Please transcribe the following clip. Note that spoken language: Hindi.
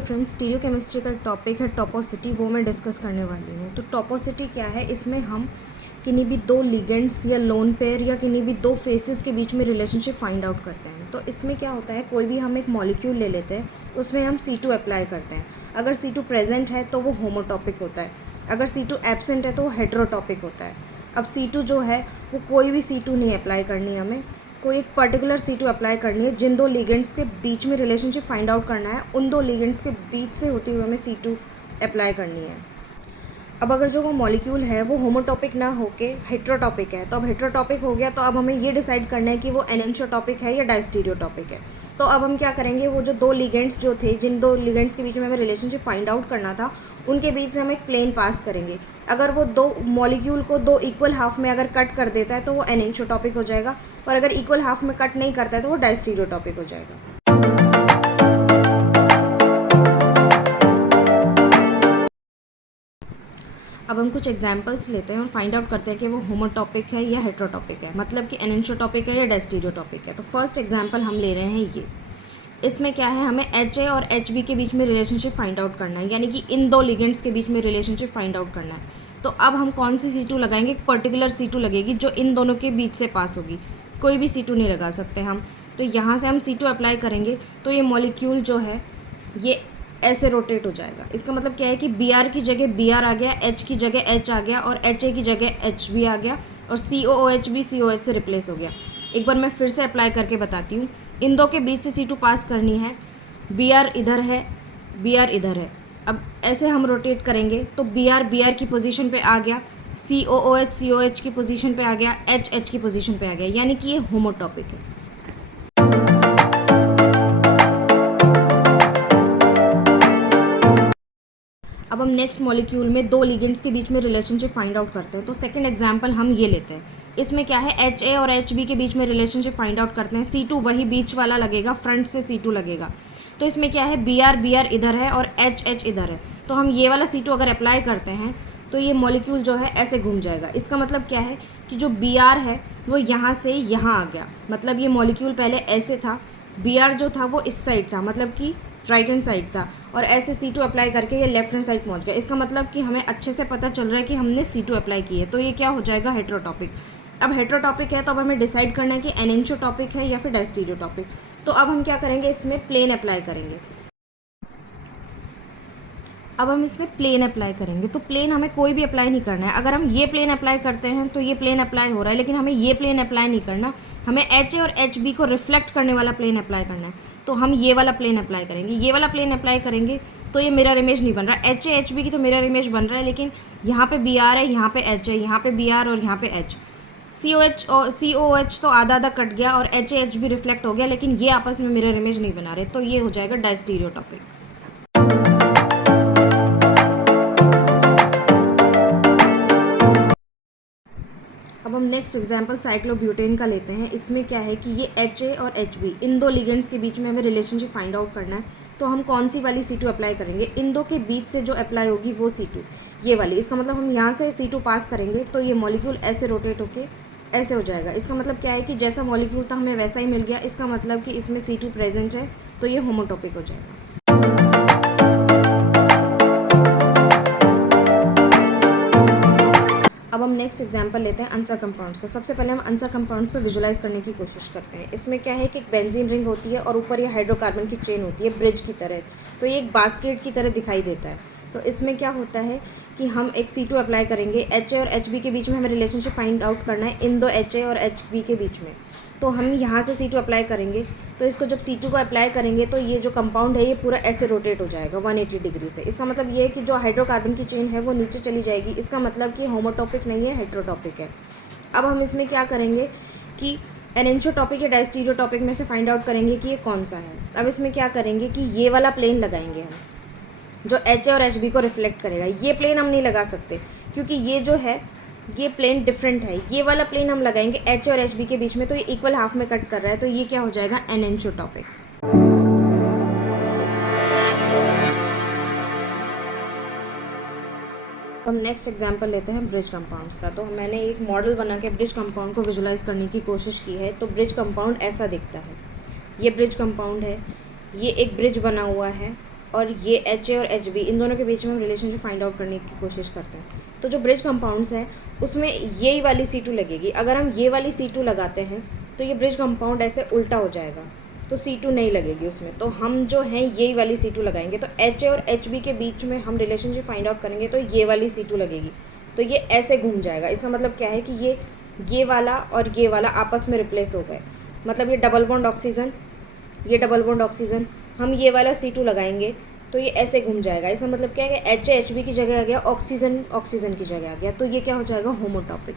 हेलो फ्रेंड्स, स्टीरियोकेमिस्ट्री का एक टॉपिक है टॉपोसिटी, वो मैं डिस्कस करने वाली हूँ। तो टॉपोसिटी क्या है? इसमें हम किन्हीं भी दो लिगेंड्स या लोन पेयर या किन्हीं भी दो फेसेस के बीच में रिलेशनशिप फाइंड आउट करते हैं। तो इसमें क्या होता है, कोई भी हम एक मॉलिक्यूल ले लेते हैं, उसमें हम C2 अप्लाई करते हैं। अगर C2 प्रेजेंट है तो वो होमोटॉपिक होता है, अगर C2 एब्सेंट है तो वो हेटेरोटॉपिक होता है। अब C2 जो है वो कोई भी C2 नहीं अप्लाई करनी है, हमें कोई एक पर्टिकुलर C2 अप्लाई करनी है। जिन दो लिगेंड्स के बीच में रिलेशनशिप फाइंड आउट करना है, उन दो लिगेंड्स के बीच से होती हुई हमें C2 अप्लाई करनी है। अब अगर जो वो मॉलिक्यूल है वो होमोटॉपिक ना होके हेटेरोटॉपिक है, तो अब हेटेरोटॉपिक हो गया, तो अब हमें ये डिसाइड करना है कि वो एनेंटियोटॉपिक है या डायस्टीरियोटॉपिक है। तो अब हम क्या करेंगे, वो जो दो लिगेंड्स जो थे, जिन दो लिगेंड्स के बीच में हमें रिलेशनशिप फाइंड आउट करना था, उनके बीच से हम एक प्लेन पास करेंगे। अगर वो दो मॉलिक्यूल को दो इक्वल हाफ में अगर कट कर देता है तो वो एनेंटियोटॉपिक हो जाएगा, और अगर इक्वल हाफ में कट नहीं करता है तो वो डायस्टीरियोटॉपिक हो जाएगा। अब हम कुछ एग्जांपल्स लेते हैं और फाइंड आउट करते हैं कि वो होमोटॉपिक है या हेटेरोटॉपिक है, मतलब कि एनेंटियोटॉपिक है या डायस्टीरियोटॉपिक है। तो फर्स्ट एग्जांपल हम ले रहे हैं ये। इसमें क्या है, हमें HA और HB के बीच में रिलेशनशिप फाइंड आउट करना है, यानी कि इन दो लिगेंड्स के बीच में रिलेशनशिप फाइंड आउट करना है। तो अब हम कौन सी C2 लगाएंगे? एक पर्टिकुलर C2 लगेगी जो इन दोनों के बीच से पास होगी, कोई भी C2 नहीं लगा सकते हम। तो यहाँ से हम C2 अप्लाई करेंगे तो ये मॉलिक्यूल जो है ये ऐसे रोटेट हो जाएगा। इसका मतलब क्या है कि Br की जगह Br आ गया, H की जगह H आ गया, और HA की जगह H भी आ गया, और COOH भी COH से रिप्लेस हो गया। एक बार मैं फिर से अप्लाई करके बताती हूँ। इन दो के बीच से C2 पास करनी है, Br इधर है, Br इधर है। अब ऐसे हम रोटेट करेंगे तो Br की पोजीशन पे आ गया, COOH की पोजीशन पे आ गया, H की पोजीशन पे आ गया, यानी कि ये होमोटॉपिक है। अब हम नेक्स्ट मॉलिक्यूल में दो लिगेंड्स के बीच में रिलेशनशिप फाइंड आउट करते हैं। तो सेकंड एग्जांपल हम ये लेते हैं। इसमें क्या है, HA और HB के बीच में रिलेशनशिप फाइंड आउट करते हैं। C2 वही बीच वाला लगेगा, फ्रंट से C2 लगेगा। तो इसमें क्या है, Br इधर है और H इधर है। तो हम ये वाला C2 अगर अप्लाई करते हैं तो ये मॉलिक्यूल जो है ऐसे घूम जाएगा। इसका मतलब क्या है कि जो Br है वो यहाँ से यहाँ आ गया, मतलब ये मॉलिक्यूल पहले ऐसे था, Br जो था वो इस साइड था, मतलब कि राइट हैंड साइड था, और ऐसे C2 अप्लाई करके ये लेफ्ट हैंड साइड पहुंच गया। इसका मतलब कि हमें अच्छे से पता चल रहा है कि हमने C2 अप्लाई की है। तो ये क्या हो जाएगा, हेटेरोटॉपिक। अब हेटेरोटॉपिक है तो अब हमें डिसाइड करना है कि एनेंटियोटॉपिक है या फिर डायस्टीरियोटॉपिक। तो अब हम क्या करेंगे, इसमें प्लेन अप्लाई करेंगे। अब हम इसमें प्लेन अप्लाई करेंगे। तो प्लेन हमें कोई भी अप्लाई नहीं करना है। अगर हम ये प्लेन अप्लाई करते हैं तो ये प्लेन अप्लाई हो रहा है, लेकिन हमें ये प्लेन अप्लाई नहीं करना, हमें HA और HB को रिफ्लेक्ट करने वाला प्लेन अप्लाई करना है। तो हम ये वाला प्लेन अप्लाई करेंगे। ये वाला प्लेन अप्लाई करेंगे तो ये मिरर इमेज नहीं बन रहा। HA HB की तो मिरर इमेज बन रहा है, लेकिन यहाँ पे Br है, यहाँ पे H है, यहाँ पे Br और यहाँ पे H। COOH तो आधा आधा कट गया और HA HB रिफ्लेक्ट हो गया, लेकिन ये आपस में मिरर इमेज नहीं बना रहे। तो ये हो जाएगा डायस्टीरियोटॉपिक। अब हम नेक्स्ट एग्जांपल साइक्लोब्यूटेन का लेते हैं। इसमें क्या है कि ये HA और HB, इन दो लिगेंड्स के बीच में हमें रिलेशनशिप फाइंड आउट करना है। तो हम कौन सी वाली C2 अप्लाई करेंगे? इन दो के बीच से जो अप्लाई होगी वो C2, ये वाली। इसका मतलब हम यहाँ से C2 पास करेंगे तो ये मॉलिक्यूल ऐसे रोटेट होके ऐसे हो जाएगा। इसका मतलब क्या है कि जैसा मॉलिक्यूल था हमें वैसा ही मिल गया। इसका मतलब कि इसमें C2 प्रेजेंट है, तो ये होमोटॉपिक हो जाएगा। अब हम नेक्स्ट एग्जांपल लेते हैं आंसर कंपाउंड्स को। सबसे पहले हम आंसर कंपाउंड्स को विजुलाइज करने की कोशिश करते हैं। इसमें क्या है कि एक बेंजीन रिंग होती है और ऊपर ये हाइड्रोकार्बन की चेन होती है ब्रिज की तरह। तो ये एक बास्केट की तरह दिखाई देता है। तो इसमें क्या होता है कि हम एक C2 अप्लाई करेंगे। HA और HB के बीच में हमें रिलेशनशिप फाइंड आउट करना है, इन दो HA और HB के बीच में। तो हम यहाँ से C2 अप्लाई करेंगे। तो इसको जब C2 को अप्लाई करेंगे तो ये जो कंपाउंड है ये पूरा ऐसे रोटेट हो जाएगा 180 डिग्री से। इसका मतलब ये है कि जो हाइड्रोकार्बन की चेन है वो नीचे चली जाएगी। इसका मतलब कि होमोटॉपिक नहीं है, हेटेरोटॉपिक है। अब हम इसमें क्या करेंगे कि एनेंटियोटॉपिक या डायस्टीरियोटॉपिक में से फाइंड आउट करेंगे कि ये कौन सा है। अब इसमें क्या करेंगे कि ये वाला प्लेन लगाएंगे हम, जो HA और HB को रिफ्लेक्ट करेगा। ये प्लेन हम नहीं लगा सकते क्योंकि ये जो है ये प्लेन डिफरेंट है। ये वाला प्लेन हम लगाएंगे HA और HB के बीच में, तो ये इक्वल हाफ में कट कर रहा है, तो ये क्या हो जाएगा, एनेंटियोटॉपिक। हम नेक्स्ट एग्जांपल लेते हैं ब्रिज कंपाउंड्स का। तो मैंने एक मॉडल बना के ब्रिज कंपाउंड को विजुलाइज करने की कोशिश की है। तो ब्रिज कंपाउंड ऐसा दिखता है। ये ब्रिज कंपाउंड है, ये एक ब्रिज बना हुआ है, और ये एच ए और एच बी, इन दोनों के बीच में हम रिलेशनशिप फाइंड आउट करने की कोशिश करते हैं। तो जो ब्रिज कंपाउंड्स है उसमें यही वाली C2 लगेगी। अगर हम ये वाली C2 लगाते हैं तो ये ब्रिज कंपाउंड ऐसे उल्टा हो जाएगा, तो C2 नहीं लगेगी उसमें। तो हम जो हैं यही वाली C2 लगाएंगे। तो एच ए और एच बी के बीच में हम रिलेशनशिप फाइंड आउट करेंगे तो ये वाली C2 लगेगी, तो ये ऐसे घूम जाएगा। इसका मतलब क्या है कि ये वाला और ये वाला आपस में रिप्लेस हो गए। मतलब ये डबल बॉन्ड ऑक्सीजन, ये डबल बॉन्ड ऑक्सीजन, हम ये वाला C2 लगाएंगे तो ये ऐसे घूम जाएगा। इसका मतलब क्या है कि एच ए एच बी की जगह आ गया, ऑक्सीजन ऑक्सीजन की जगह आ गया, तो ये क्या हो जाएगा, होमोटॉपिक।